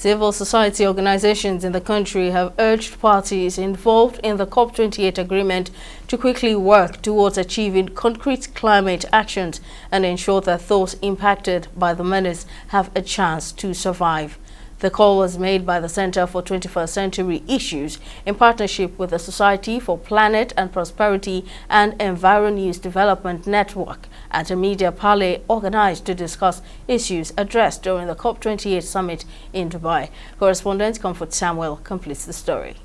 Civil society organizations in the country have urged parties involved in the COP28 agreement to quickly work towards achieving concrete climate actions and ensure that those impacted by the menace have a chance to survive. The call was made by the Center for 21st Century Issues in partnership with the Society for Planet and Prosperity and Environnews Development Network at a media parley organized to discuss issues addressed during the COP28 Summit in Dubai. Correspondent Comfort Samuel completes the story.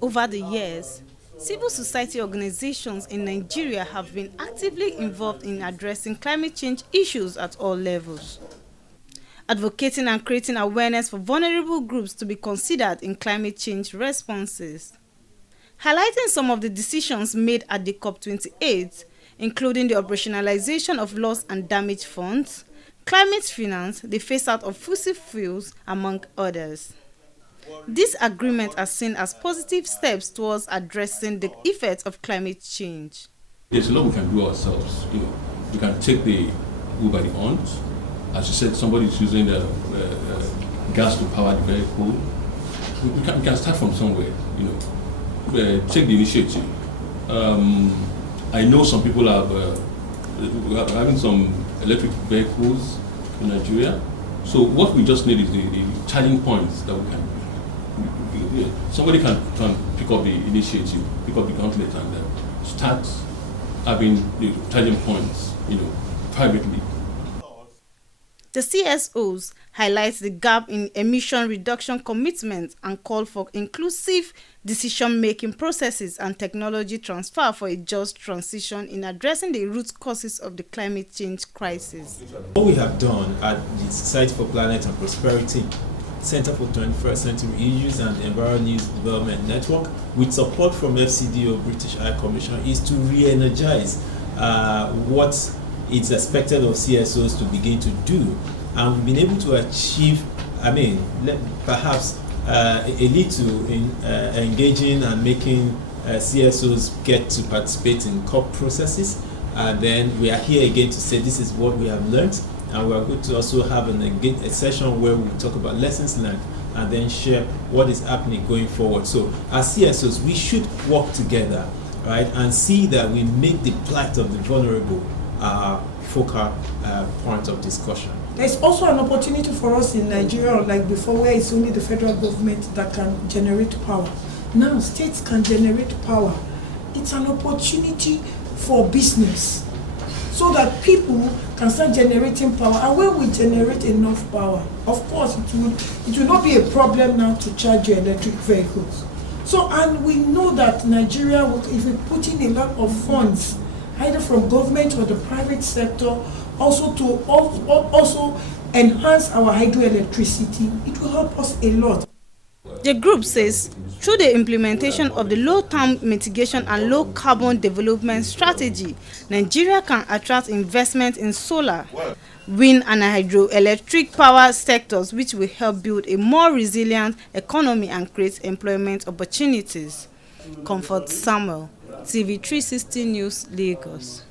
Over the years, civil society organizations in Nigeria have been actively involved in addressing climate change issues at all levels, advocating and creating awareness for vulnerable groups to be considered in climate change responses. Highlighting some of the decisions made at the COP28, including the operationalization of loss and damage funds, climate finance, the phase-out of fossil fuels, among others. This agreement is seen as positive steps towards addressing the effects of climate change. There's a lot we can do ourselves. We can take the wood by the horns. As you said, somebody is using gas to power the vehicle. We can start from somewhere, take the initiative. I know some people are having some electric vehicles in Nigeria. So what we just need is the charging points that we can. Somebody can pick up the initiative, pick up the gauntlet, and start having the charging points, privately. The CSOs highlight the gap in emission reduction commitments and call for inclusive decision-making processes and technology transfer for a just transition in addressing the root causes of the climate change crisis. What we have done at the Society for Planet and Prosperity, Center for 21st Century Issues and Environnews Development Network, with support from FCDO, British High Commission, is to re-energize what it's expected of CSOs to begin to do, and we've been able to achieve, perhaps a little in engaging and making CSOs get to participate in COP processes. And then we are here again to say this is what we have learned, and we are going to also have a session where we talk about lessons learned and then share what is happening going forward. So as CSOs, we should work together, right, and see that we make the plight of the vulnerable focal point of discussion. There's also an opportunity for us in Nigeria, like before, where it's only the federal government that can generate power. Now states can generate power. It's an opportunity for business, so that people can start generating power. And when we generate enough power, of course, it will not be a problem now to charge your electric vehicles. So, and we know that Nigeria, if we put in a lot of funds, either from government or the private sector, also to also enhance our hydroelectricity, it will help us a lot. The group says through the implementation of the low-term mitigation and low-carbon development strategy, Nigeria can attract investment in solar, wind and hydroelectric power sectors, which will help build a more resilient economy and create employment opportunities. Comfort Samuel, TV 360 News, Lagos.